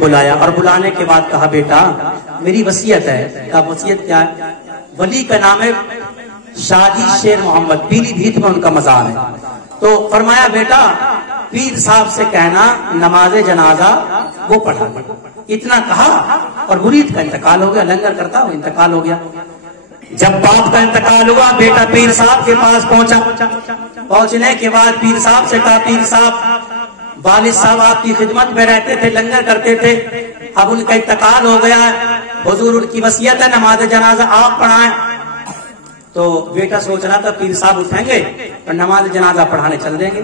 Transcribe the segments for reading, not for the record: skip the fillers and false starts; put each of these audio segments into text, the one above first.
بلایا اور بلانے کے بعد کہا بیٹا میری وصیت ہے. کہا وصیت کیا ہے؟ ولی کا نام ہے شادی شیر محمد، پیلی بھیت میں ان کا مزار ہے. تو فرمایا بیٹا پیر صاحب سے کہنا نماز جنازہ وہ پڑھا. اتنا کہا اور مرید کا انتقال ہو گیا. لنگر کرتا وہ انتقال ہو گیا. جب باپ کا انتقال ہوا بیٹا پیر صاحب کے پاس پہنچا. پہنچنے کے بعد پیر صاحب سے کہا پیر صاحب والد صاحب آپ کی خدمت میں رہتے تھے، لنگر کرتے تھے، اب ان کا انتقال ہو گیا ہے، حضور ان کی وصیت ہے نماز جنازہ آپ پڑھائیں. تو بیٹا سوچ رہا تھا پیر صاحب اٹھیں گے اور نماز جنازہ پڑھانے چل دیں گے،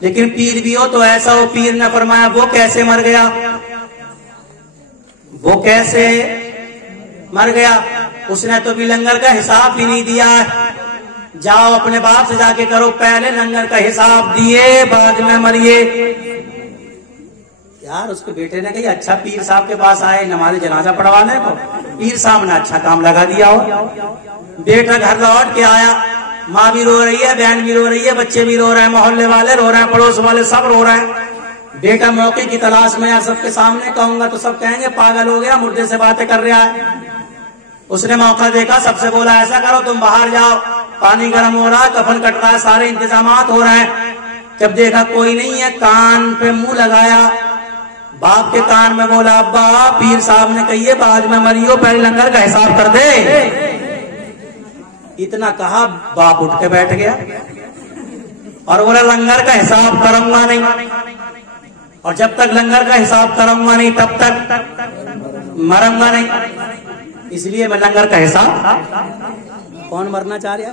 لیکن پیر بھی ہو تو ایسا ہو. پیر نے فرمایا وہ کیسے مر گیا، وہ کیسے مر گیا، اس نے تو بھی لنگر کا حساب بھی نہیں دیا ہے. جاؤ اپنے باپ سے جا کے کرو، پہلے لنگر کا حساب دیے بعد میں مریے. یار اس کے بیٹے نے کہا اچھا پیر صاحب کے پاس آئے نماز جنازہ پڑھوانے کو، پیر صاحب نے اچھا کام لگا دیا ہو. بیٹا گھر لوٹ کے آیا، ماں بھی رو رہی ہے، بہن بھی رو رہی ہے، بچے بھی رو رہے ہیں، محلے والے رو رہے ہیں، پڑوس والے سب رو رہے ہیں. بیٹا موقع کی تلاش میں، سب کے سامنے کہوں گا تو سب کہیں گے پاگل ہو گیا، مردے سے باتیں کر رہا ہے. اس نے موقع دیکھا، سب سے بولا ایسا کرو تم باہر جاؤ، پانی گرم ہو رہا ہے، کفن کٹ رہا ہے، سارے انتظامات ہو رہے ہیں. جب دیکھا کوئی نہیں ہے، کان پہ منہ لگایا، باپ کے کان میں بولا ابا پیر صاحب نے کہیے بعد میں مریو، پہلے لنگر کا حساب کر دے. اتنا کہا باپ اٹھ کے بیٹھ گیا اور بولا لنگر کا حساب کروں گا نہیں، اور جب تک لنگر کا حساب کروں گا نہیں تب تک مروں گا نہیں. اس لیے میں لنگر کا حساب. کون مرنا چاہ رہا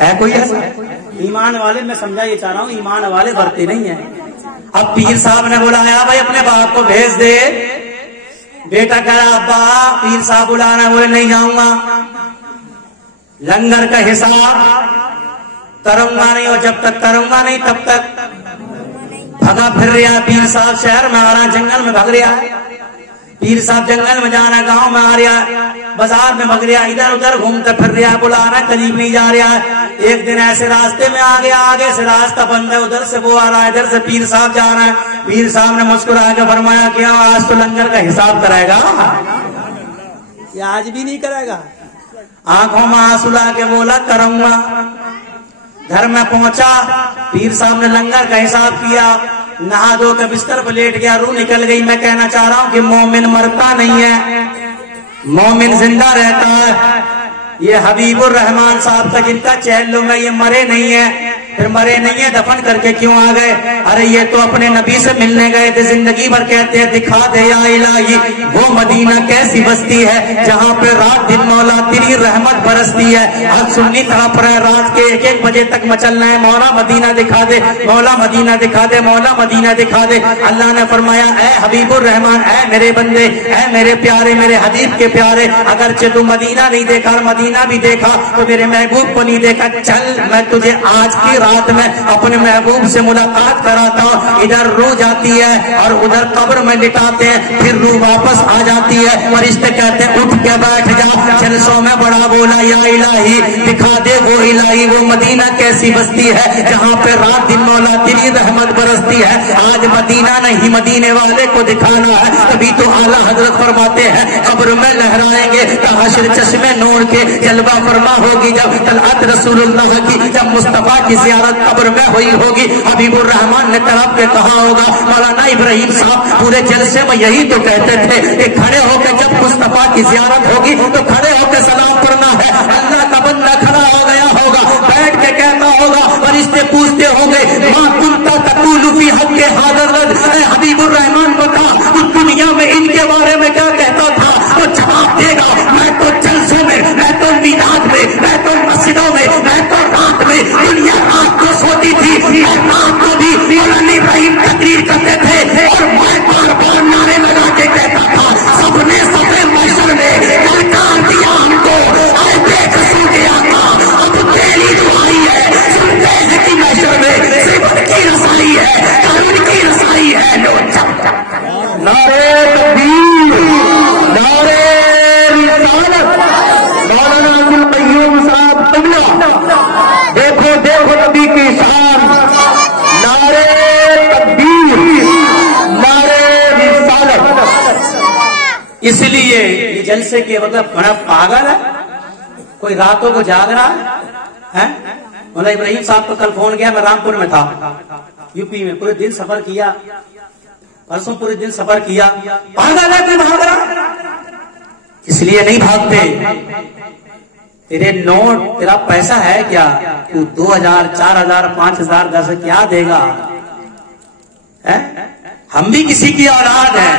ہے کوئی ایسا؟ ایمان والے، میں سمجھا یہ چاہ رہا ہوں ایمان والے برتے نہیں ہیں. اب پیر صاحب نے بلایا بھائی اپنے باپ کو بھیج دے. بیٹا کہہ رہا ابا پیر صاحب بلانا، بولے نہیں جاؤں گا، لنگر کا حساب کروں گا نہیں، اور جب تک کروں گا نہیں تب تک. بھگا پھر رہا پیر صاحب، شہر میں آ رہا، جنگل میں بھگ رہا ہے. پیر صاحب جنگل میں جا رہا ہے، گاؤں میں آ رہا ہے، بازار میں بھگ رہا ہے، ادھر ادھر گھومتا پھر رہا ہے، بلا رہا ہے، قریب نہیں جا رہا ہے. ایک دن ایسے راستے میں آ گیا، آگے سے راستہ بند ہے، ادھر سے وہ آ رہا ہے، ادھر سے پیر صاحب جا رہا ہے. پیر صاحب نے مسکرا کے فرمایا کیا آج تو لنگر کا حساب کرائے گا؟ یہ آج بھی نہیں کرے گا. آنکھوں میں آنسو لا کے بولا کروں گا. گھر میں پہنچا، پیر صاحب نے لنگر کا حساب کیا، نہا دھو کے بستر پر لیٹ گیا، روح نکل گئی. میں کہنا چاہ رہا ہوں کہ مومن مرتا نہیں ہے، مومن زندہ رہتا ہے. یہ حبیب الرحمان صاحب کا جن کا چہلوں میں یہ مرے نہیں ہے. پھر مرے نہیں ہے دفن کر کے کیوں آ گئے؟ ارے یہ تو اپنے نبی سے ملنے گئے تھے، زندگی بھر کہتے ہیں دکھا دے یا الہی وہ مدینہ کیسی بستی ہے جہاں پہ رات دن مولا تیری رحمت برستی ہے. آج سنی طرح پر رات کے 1-1 بجے تک مچلنا ہے، مولا مدینہ دکھا دے، مولا مدینہ دکھا دے، مولا مدینہ دکھا دے. اللہ نے فرمایا اے حبیب الرحمان، اے میرے بندے، اے میرے پیارے، میرے حبیب کے پیارے، اگرچہ تو مدینہ نہیں دیکھا اور مدینہ بھی دیکھا تو میرے محبوب کو نہیں دیکھا. چل میں تجھے آج کی رات میں اپنے محبوب سے ملاقات کراتا ہوں. ادھر روح جاتی ہے اور ادھر قبر میں لٹاتے ہیں، پھر روح واپس آ جاتی ہے. فرشتے کہتے ہیں اٹھ کے بیٹھ جا. جلسوں میں بڑا بولا یا الہی دکھا دے وہ الہی وہ مدینہ کیسی بستی ہے جہاں پہ رات دن مولا تیری رحمت برستی ہے. آج مدینہ نہیں مدینے والے کو دکھانا ہے. تبھی تو اعلیٰ حضرت فرماتے ہیں قبر میں لہرائیں گے کہ حشر چشمے نور کے جلوہ فرما ہوگی جب طلعت رسول اللہ کی، جب مصطفیٰ کی زیارت قبر میں ہوئی ہوگی. حبیب الرحمان نے طرف کے کہا ہوگا. مولانا ابراہیم صاحب پورے جلسے میں یہی تو کہتے تھے کہ کھڑے ہو کے جب مصطفیٰ کی زیارت ہوگی تو کھڑے ہو کے سلام کرنا ہے. اللہ کا بندہ کھڑا ہو گیا ہوگا، بیٹھ کے کہتا ہوگا، فرشتے پوچھتے ہوں گے ما کنت تقول فی حق ھذا الرجل. اے حبیب الرحمان کو کہا اس دنیا میں ان کے بارے میں کیا کہتا تھا؟ وہ جواب دے گا میں تو جلسوں میں، میں تو میلاد میں، میں تو مسجدوں میں، میں تو رات میں، دنیا رات کو سوتی تھی اور رات کو بھی مولانا ابراہیم تقریر کرتے تھے اور میں بار بار نعرے لگا کے کہتا تھا سب نے سفید محشر میں للکار دیا ہم کو، آئے دیکھ سن گیا تھا اب تیری دعائی ہے. سنتے ہیں کہ محشر میں صرف ان کی رسائی ہے، ان کی رسائی ہے. نعرے تکبیر، نعرے رسالت. مولانا عبد القیوم صاحب قبلہ دیکھو دیکھو نبی کی شان. نعرے تکبیر، نعرے رسالت. اس لیے یہ جلسے کے مطلب بڑا پاگل ہے، کوئی راتوں کو جاگ رہا ہے۔ مولانا ابراہیم صاحب کو کل فون کیا، میں رامپور میں تھا یو پی میں، پورے دن سفر کیا، پرسوں پورے دن سفر کیا، پاگل ہے کوئی بھاگ رہا، اس لیے نہیں بھاگتے۔ تیرے نوٹ، تیرا پیسہ ہے کیا؟ 2000 4000 5000 10 کیا دے گا؟ ہم بھی کسی کی اولاد ہے،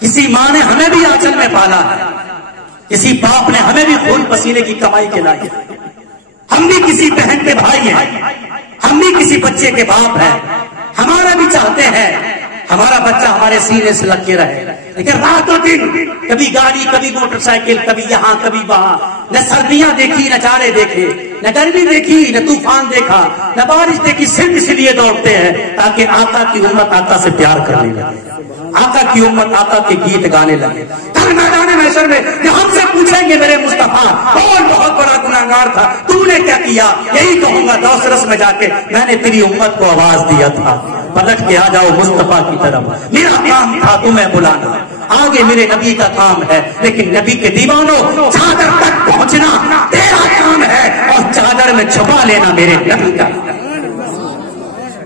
کسی ماں نے ہمیں بھی آنچل میں پالا ہے، کسی باپ نے ہمیں بھی خون پسینے کی کمائی کے لائی ہے، ہم بھی کسی بہن کے بھائی ہیں، ہم بھی کسی بچے کے باپ ہیں، ہمارا بھی چاہتے ہیں ہمارا بچہ ہمارے سینے سے لگ کے رہے، لیکن رات اور دن کبھی گاڑی، کبھی موٹر سائیکل، کبھی یہاں کبھی وہاں، نہ سردیاں دیکھی نہ جاڑے دیکھے، نہ گرمی دیکھی نہ طوفان دیکھا، نہ بارش دیکھی، صرف اس لیے دوڑتے ہیں تاکہ آقا کی امت آقا سے پیار کرنے لگے، آقا کی امت آقا کے گیت گانے لگے۔ کل میدان محشر میں ہم سے پوچھیں گے میرے مصطفیٰ کون بہت بڑا گناہگار تھا، تو نے کیا کیا؟ یہی کہوں گا دوسرس میں جا کے میں نے تیری امت کو آواز دیا تھا، پلٹ کے آ جاؤ مصطفیٰ کی طرف، میرا کام تھا تمہیں بلانا، آگے میرے نبی کا کام ہے، لیکن نبی کے دیوانوں چادر تک پہنچنا تیرا کام ہے اور چادر میں چھپا لینا میرے نبی کا۔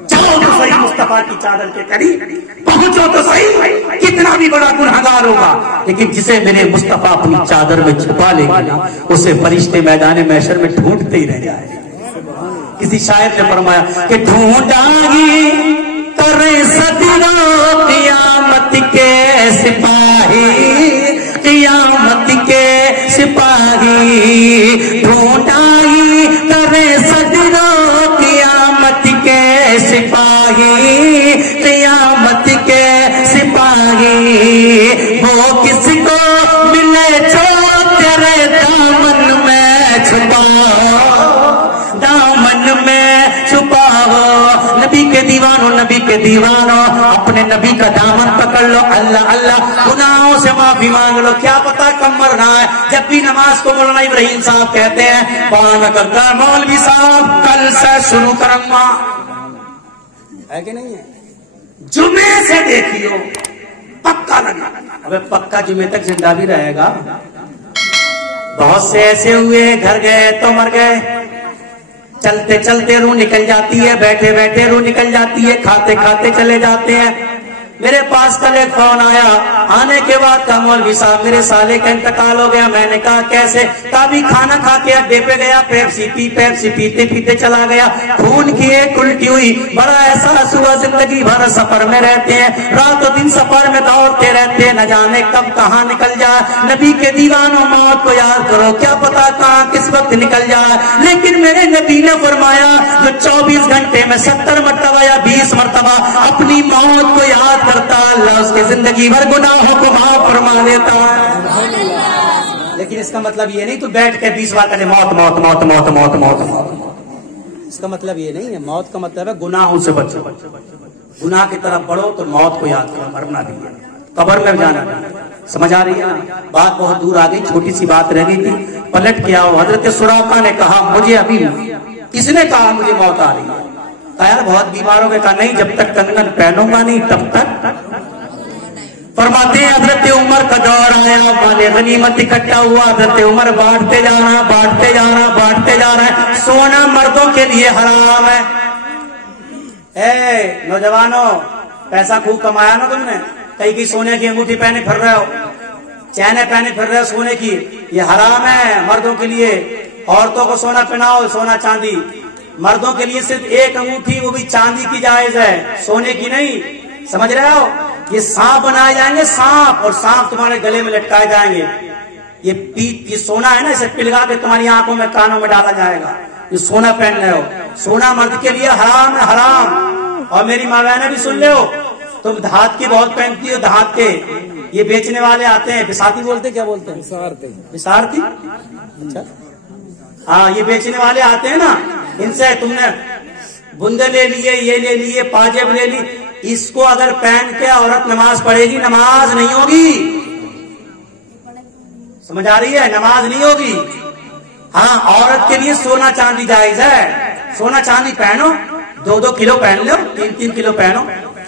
جاؤ تو صحیح مصطفیٰ کی چادر کے قریب پہنچو تو صحیح، کتنا بھی بڑا گنہگار ہوگا لیکن جسے میرے مصطفیٰ اپنی چادر میں چھپا لے گا اسے فرشتے میدان محشر میں ڈھونڈتے ہی رہ جائے۔ کسی شاعر نے فرمایا کہ ڈھونڈا گی کرے صدروں قیامت کے سپاہی، قیامت کے سپاہی، ڈھونڈا گی کرے صدروں قیامت کے سپاہی، قیامت کے سپاہی، وہ کس کو ملے جو تیرے دامن میں چھپاؤ، دامن میں چھپاؤ۔ نبی کے دیوانوں، نبی کے دیوانوں، اپنے نبی کا دامن پکڑ لو، اللہ اللہ گناہوں سے معافی مانگ لو، کیا پتا کم مرنا ہے۔ جب بھی نماز کو مولانا ابراہیم صاحب کہتے ہیں پڑھانا کرتا ہے مولوی صاحب کل سے شروع کروں گا، ہے کہ نہیں ہے؟ جمعے سے دیکھیو پکا لگا، ابے پکا جمعے تک زندہ بھی رہے گا۔ بہت سے ایسے ہوئے گھر گئے تو مر گئے، چلتے چلتے روح نکل جاتی ہے، بیٹھے بیٹھے روح نکل جاتی ہے، کھاتے کھاتے چلے جاتے ہیں۔ میرے پاس کل ایک فون آیا، آنے کے بعد کہا مولوی صاحب میرے سالے کا انتقال ہو گیا۔ میں نے کہا کیسے؟ کبھی کھانا کھا کے اڈے پہ گیا، پیپسی پیتے پیتے چلا گیا، خون کی ایک الٹی ہوئی، بڑا احساس ہوا زندگی بھر سفر میں رہتے ہیں، رات و دن سفر میں دوڑتے رہتے ہیں، نہ جانے کب کہاں نکل جائے۔ نبی کے دیوانوں موت کو یاد کرو، کیا پتا کہاں کس وقت نکل جائے، لیکن میرے نبی نے فرمایا جو 24 گھنٹے میں 70 مرتبہ یا 20 مرتبہ اپنی موت کو یاد کرتا اللہ اس کے زندگی بھر گناہوں کو معاف فرما دیتا ہے۔ لیکن اس کا مطلب یہ نہیں تو بیٹھ کے 20 بار کرے موت موت موت موت موت موت موت، اس کا مطلب یہ نہیں ہے۔ موت کا مطلب ہے گناہوں سے بچو، گناہ کی طرف بڑھو تو موت کو یاد کرو، مرنا بھی ہے، قبر میں جانا بھی۔ سمجھ آ رہی ہے؟ بات بہت دور آ گئی، چھوٹی سی بات رہ گئی تھی، پلٹ کے آؤ۔ حضرت سراقہ نے کہا مجھے ابھی، کس نے کہا مجھے موت آ رہی ہے؟ یار بہت بیماروں نے کہا نہیں، جب تک کنگن پہنوں گا نہیں تب تک۔ فرماتے ہیں حضرت عمر کا دور آیا، مال غنیمت اکٹھا ہوا، حضرت عمر بانٹتے جا رہا بانٹتے جا رہا بانٹتے جا رہا ہے۔ سونا مردوں کے لیے حرام ہے۔ اے نوجوانوں، پیسہ خوب کمایا نا تم نے، کئی سونے کی انگوٹھی پہنے پھر رہے ہو، چینیں پہنے پھر رہے ہو سونے کی، یہ حرام ہے مردوں کے لیے۔ عورتوں کو سونا پہناؤ، سونا چاندی، مردوں کے لیے صرف ایک انگوٹھی، وہ بھی چاندی کی جائز ہے، سونے کی نہیں۔ سمجھ رہے ہو؟ یہ سانپ بنائے جائیں گے، سانپ، اور سانپ تمہارے گلے میں لٹکائے جائیں گے۔ یہ سونا ہے نا، اسے پلگا کے تمہاری آنکھوں میں کانوں میں ڈالا جائے گا۔ یہ سونا پہن رہے ہو، سونا مرد کے لیے حرام ہے، حرام۔ اور میری ماں بہنیں بھی سن لے ہو، تم دھات کی بہت پہنتی ہو، دھات کے یہ بیچنے والے آتے ہیں، بساتی بولتے کیا بولتے ہیں؟ بسارتی۔ اچھا ہاں، یہ بیچنے والے آتے ہیں نا، ان سے تم نے بندے لے لیے، یہ لے لیے، پاجب لے لی، اس کو اگر پہن کے عورت نماز پڑھے گی نماز نہیں ہوگی۔ سمجھ آ رہی ہے؟ نماز نہیں ہوگی۔ ہاں، عورت کے لیے سونا چاندی جائز ہے، سونا چاندی پہنو، 2-2 کلو پہن لو، 3-3 کلو پہنو،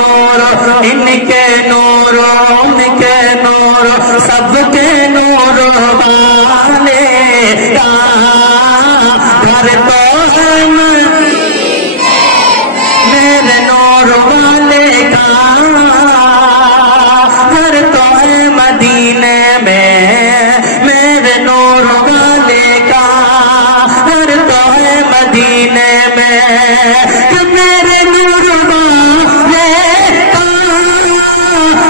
نور ان کے نور ان کے نور سب کے نور والے کا گھر تو ہے میرے نور والے کا گھر تو ہے مدینے میں میرے نور والے کا گھر تو ہے مدینے میں میرے نور والے کا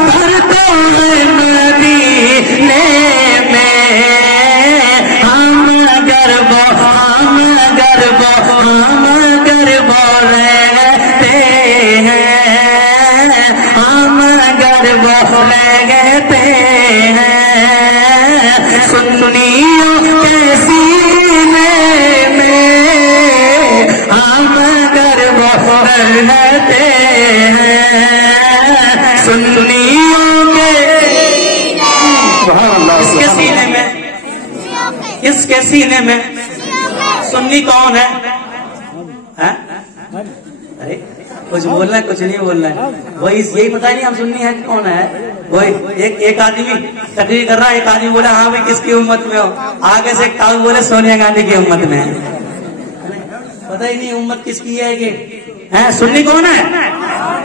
گھر تو ہے مدینے میں ہم گربو رہتے ہیں ہم گربو رہتے ہیں سنیوں کے سینے میں ہم گربو رہتے ہیں سنیوں کے سینے میں کس کے سینے میں سنی کون ہے ارے کچھ بولنا ہے کچھ نہیں بولنا ہے وہی یہی پتا نہیں ہم سننی ہے کون ہے وہی ایک آدمی تقریر کر رہا ہے ایک آدمی بولا ہاں بھائی کس کی امت میں ہو آگے سے ایک تاؤ بولے سونیا گاندھی کی امت میں پتہ ہی نہیں امت کس کی ہے کہ سنی کون ہے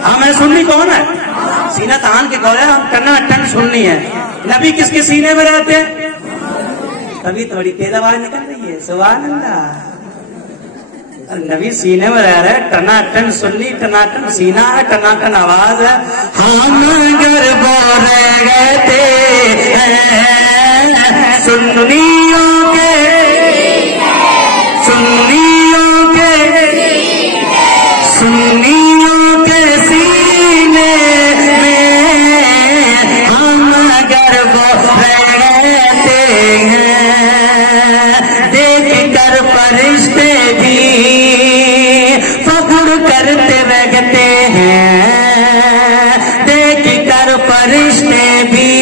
ہاں میں سنی کون ہے سینہ تان کے کون ہے ہم کرنا ٹن سننی ہے نبی کس کے سینے میں رہتے ہیں تبھی تھوڑی تیز آواز نکل رہی ہے سبحان اللہ نبی سینے میں رہ رہے ٹناٹن سنی ٹناٹن سینہ ہے ٹناٹن آواز ہے ہم گربو رہتے ہیں سنیوں کے سینے میں ہم گربو رہتے ہیں دیکھ کر فرشتے بھی فخر کرتے رہتے ہیں دیکھ کر فرشتے بھی